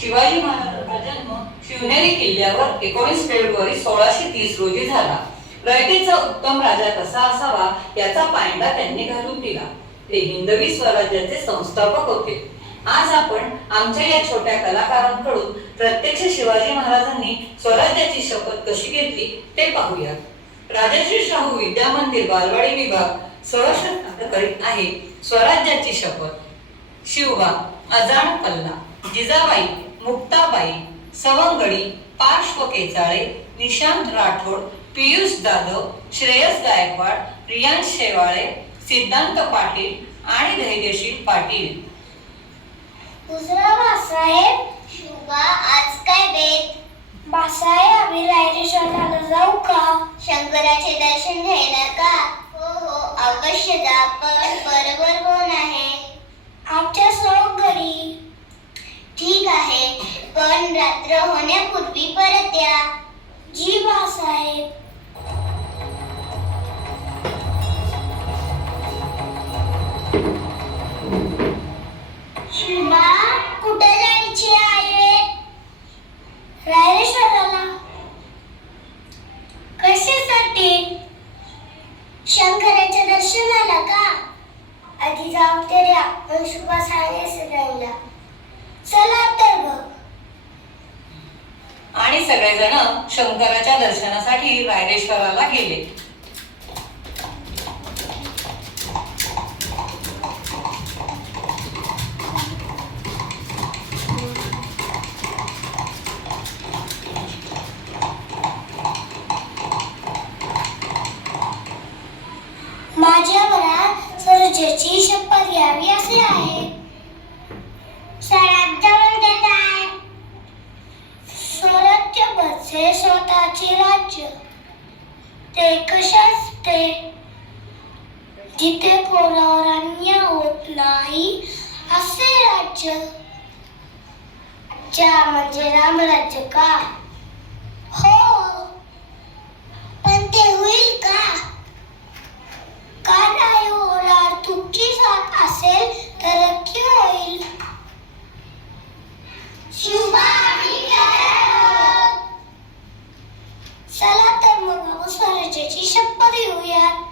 शिवाजी महाराजांचा जन्म शिवनेरी किल्ल्यावर 19 फेब्रुवारी 1630 रोजी झाला. रयतेचा उत्तम राजा कसा असावा याचा पायंडा त्यांनी घालून दिला. ते हिंदवी स्वराज्याचे संस्थापक होते. आज आपण आमच्या या छोट्या कलाकारांकडून प्रत्यक्ष शिवाजी महाराजांनी स्वराज्याची शपथ कशी घेतली ते पाहूया. राजश्री शाहू विद्या मंदिर बालवाडी विभाग सहर्ष करीत आहे स्वराज्याची शपथ. शिवबा, अजाण पल्ला, जिजाबाई, मुक्ताबाई, सवंगडी, पार्श्व केचाळे, निशांत राठोड, पियुष जाधव, श्रेयस गायकवाड, रियांश शेवाळे, सिद्धांत पाटील आणि धैर्यशील पाटील. दुसरा बासाहेब. शुभा, आज काय बेत? बासाहेब, आम्ही रायरेश्वराला जाऊ का? शंकराचे दर्शन घ्यायला का? हो अवश्य जा, पण बरोबर कोण आहे? आमच्या सवंगडी. ठीक आहे, पण रात्र होण्यापूर्वी परत या. जी बासाहेब. शुभा, कुठे जायचे आहे? रायरेश्वराला. कशासाठी? शंकराच्या दर्शनाला का? आधी जाऊ तरी आपण शुभा सांगायला. चला तर बघ. आणि सगळेजण शंकराच्या दर्शनासाठी रायरेश्वराला गेले. माझ्या मनात स्वराज्याची शपथ घ्यावी असे आहे. स्वराज्य म्हणजे काय? स्वराज्य म्हणजे स्वतःचे राज्य. ते कसे असते? जिथे कोणावर अन्याय होत नाही असे राज्य. ज्या म्हणजे रामराज्य का? हो, पण ते होईल का? का नाही होणार? तुमची साथ असेल तर नक्की होईल. शुभा, आम्ही तयार आहोत. चला तर मग आपण स्वराज्याची शपथ घेऊयात.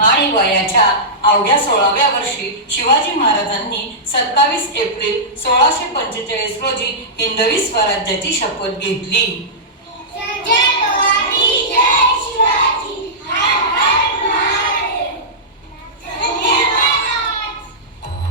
आणि वयाच्या अवघ्या 16व्या वर्षी शिवाजी महाराजांनी 27 एप्रिल 1645 रोजी हिंदवी स्वराज्याची शपथ घेतली.